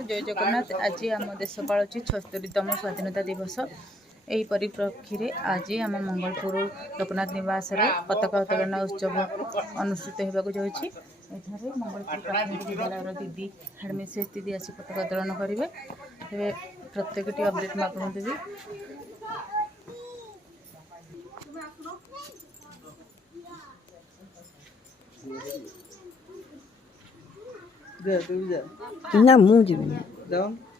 जय जगन्नाथ। आज आम देश पालुची 76तम स्वाधीनता दिवस। यही परिप्रेक्षी में आज आम मंगलपुर लोकनाथ निवास पताका उत्तोलन उत्सव अनुष्ठित होगा जाऊँगी। एठारे मंगलपुर प्राथमिक विद्यालय दीदी हेडमिस्ट्रेस दीदी आसी पताका उत्तोलन करेंगे। तेरे प्रत्येक अपडेट मैं आपको देवी। ना मुझे नहीं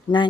ना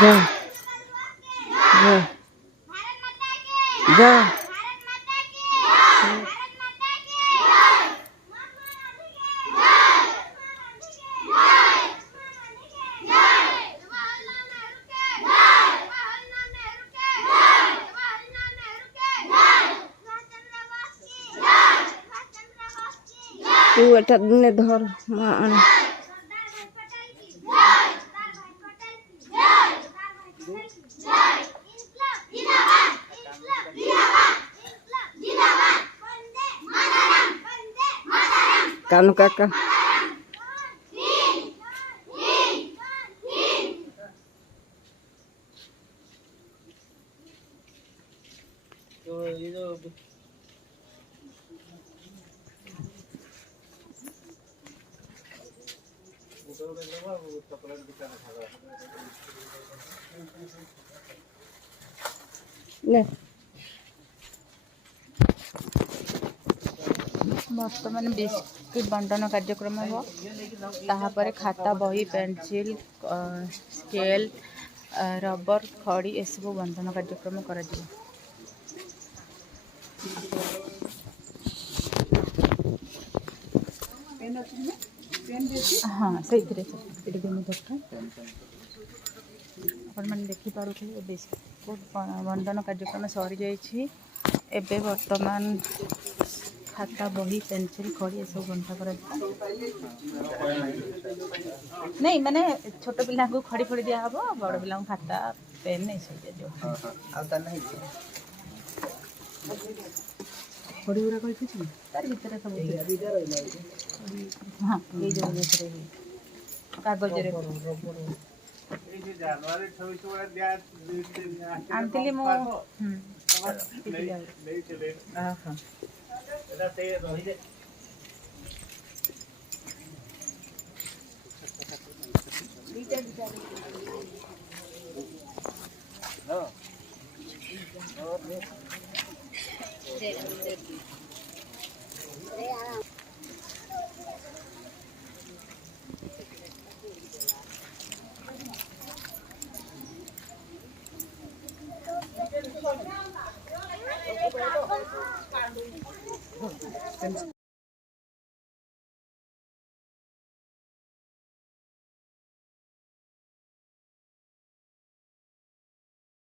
जा जा जा तू एटा ने धर मान कानू काका तो ये जो बर्तमान बिस्किट बंटन कार्यक्रम हो तापर खाता बही पेंसिल स्केल रबर खड़ी एसबू बंटन कार्यक्रम कर हाँ से देखिपुर बिस्कुट बंटन कार्यक्रम सरी जाइए। बर्तमान खाता बही पेंसिल खड़ी सब बंटा कर नहीं माने छोट पिला को खड़ी खड़ी दिया हम बड़ पिला खाता पेन नहीं सब दिया खड़ी गुरा कही तार भीतर सब हाँ ये जो कागज आनती मो